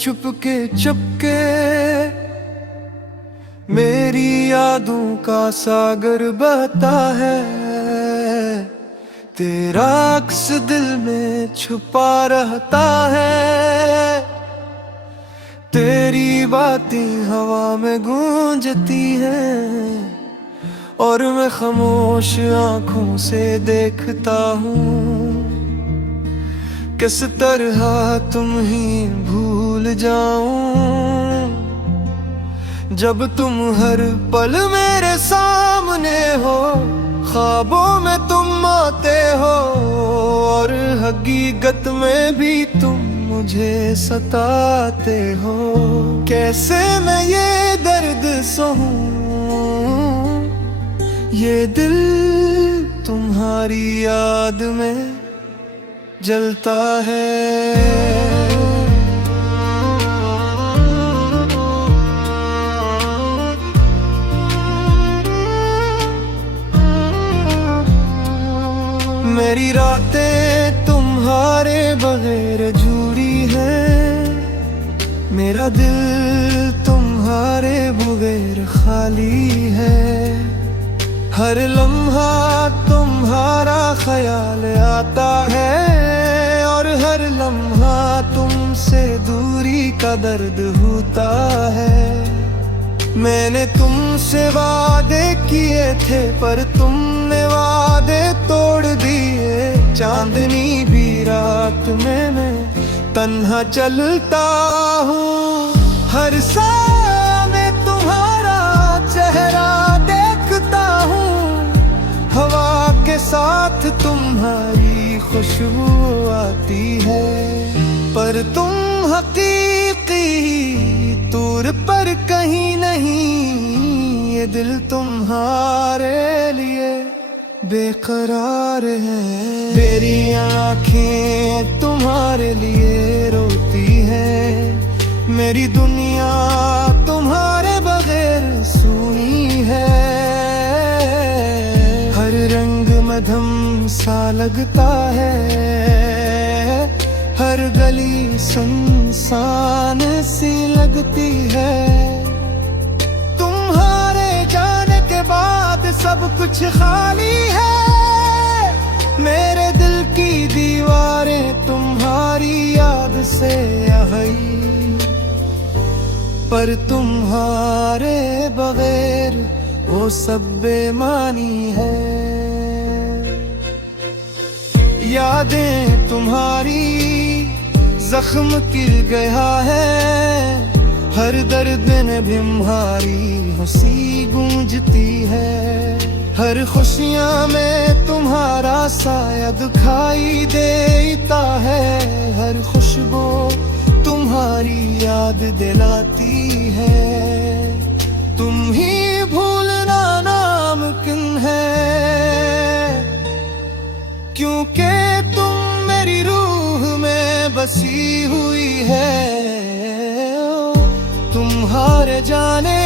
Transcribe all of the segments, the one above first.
चुपके चुपके मेरी यादों का सागर बहता है। तेरा अक्स दिल में छुपा रहता है। तेरी बातें हवा में गूंजती हैं और मैं खामोश आंखों से देखता हूँ। किस तरह तुम ही भूल जाऊं जब तुम हर पल मेरे सामने हो। ख्वाबों में तुम आते हो और हकीकत में भी तुम मुझे सताते हो। कैसे मैं ये दर्द सहूं, ये दिल तुम्हारी याद में जलता है। मेरी रातें तुम्हारे बगैर अधूरी है। मेरा दिल तुम्हारे बगैर खाली है। हर लम्हा तुम्हारा ख्याल आता है और हर लम्हा तुमसे दूरी का दर्द होता है। मैंने तुमसे वादे किए थे पर तुमने वादे तोड़ दिए। चांदनी भी रात में मैं तन्हा चलता हूँ। हर सांस में तुम्हारा चेहरा देखता हूँ। हवा के साथ तुम्हारी खुशबू आती है पर तुम हकीकी दूर पर कहीं नहीं। ये दिल तुम्हारे लिए बेकरार है। मेरी आँखें तुम्हारे लिए रोती है। मेरी दुनिया तुम्हारे बगैर सूनी है। हर रंग मधम सा लगता है। हर गली सुनसान सी लगती है। तुम्हारे जाने के बाद सब कुछ खाली है। मेरे दिल की दीवारें तुम्हारी याद से आई पर तुम्हारे बगैर वो सब बेमानी है। यादें तुम्हारी जख्म किल गया है। हर दर्द में तुम्हारी हंसी गूंजती है। हर खुशियाँ में तुम्हारा साया दिखाई देता है। हर खुशबू तुम्हारी याद दिलाती है। तुम ही भूलना नामुमकिन है क्योंकि तुम मेरी रूह में बसी हुई है। तुम्हारे जाने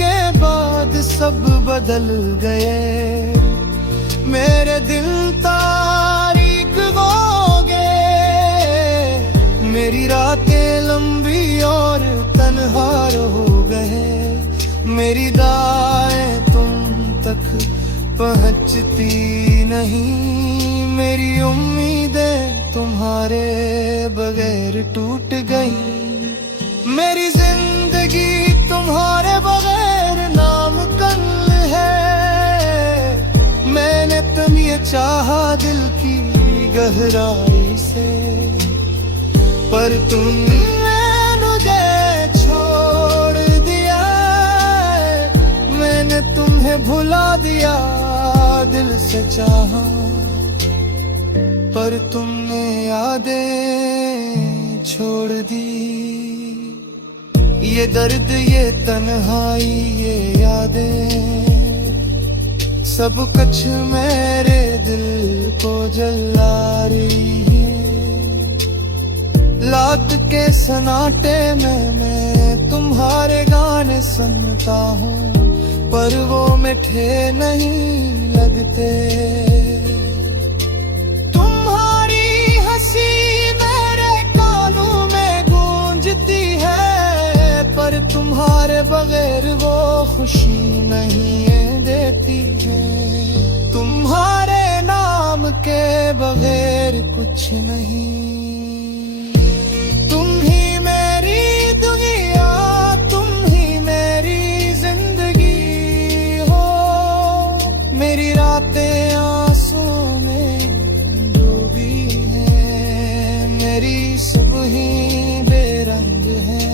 के बाद सब बदल गए। मेरे दिल तारीक हो गए। मेरी रातें लंबी और तन्हा हो गए। मेरी दाएं तुम तक पहुंचती नहीं। मेरी उम्मीदें तुम्हारे बगैर टूट गई। मेरी जिंदगी तुम्हारे बगैर नामुमकिन है। मैंने तुम्हें चाहा दिल की गहराई से पर तुमने मुझे छोड़ दिया। मैंने तुम्हें भुला दिया दिल से चाहा पर तुमने यादें छोड़ दी। ये दर्द ये तन्हाई ये यादें सब कुछ मेरे दिल को जला रही है। रात के सन्नाटे में मैं तुम्हारे गाने सुनता हूँ पर वो मीठे नहीं लगते। तुम्हारी हंसी मेरे कानों में गूंजती बगैर वो खुशी नहीं देती है। तुम्हारे नाम के बगैर कुछ नहीं। तुम ही मेरी दुनिया, तुम ही मेरी जिंदगी हो। मेरी रातें आंसुओं में डूबी हैं, मेरी सुबहें बेरंग हैं।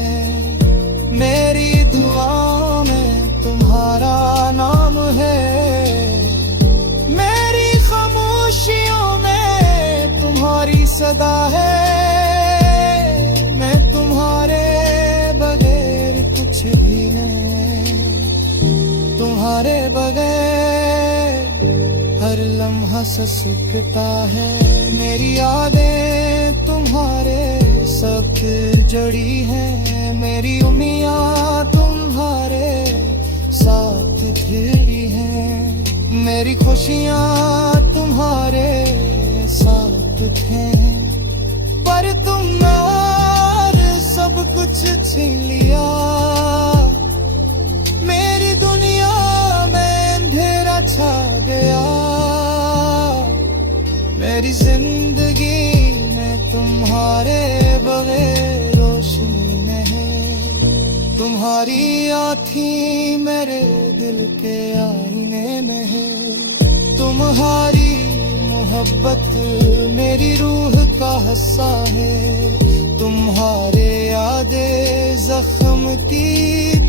मेरी दुआओं में तुम्हारा नाम है, मेरी खामोशियों में तुम्हारी सदा है। मैं तुम्हारे बगैर कुछ भी नहीं, तुम्हारे बगैर हर लम्हा ससकता है। मेरी यादें तुम्हारे साथ जड़ी हैं, मेरी उम्मीदें तुम्हारे साथ जुड़ी हैं। मेरी खुशियाँ तुम्हारे साथ हैं, पर तुमने और सब कुछ छीन लिया। मेरी दुनिया में अंधेरा छा गया, मेरी जिंदगी में तुम्हारे बगैर रोशनी नहीं। तुम्हारी आँखें मेरे दिल के आईने में है, तुम्हारी मोहब्बत मेरी रूह का हिस्सा है। तुम्हारे यादें जख्म की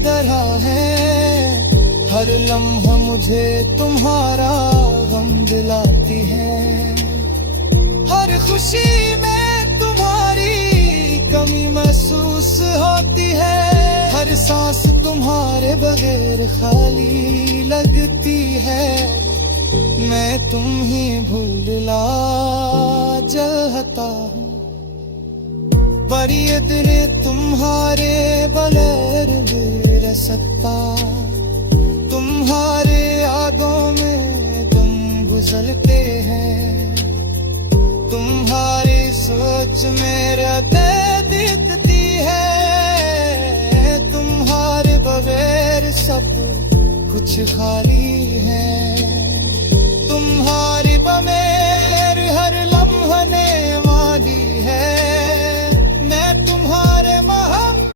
तरह है, हर लम्हा मुझे तुम्हारा गम दिलाती है। हर खुशी में तुम्हारी कमी महसूस होती है, हर सांस तुम्हारे बगैर खाली लगती है। मैं तुम ही भूलना चाहता हूँ, पर ये दिन तुम्हारे बगैर भी रह सकता। तुम्हारे यादों में तुम गुजरते हैं, तुम्हारी सोच मेरा दर्द देती है। तुम्हारे बगैर सब कुछ खाली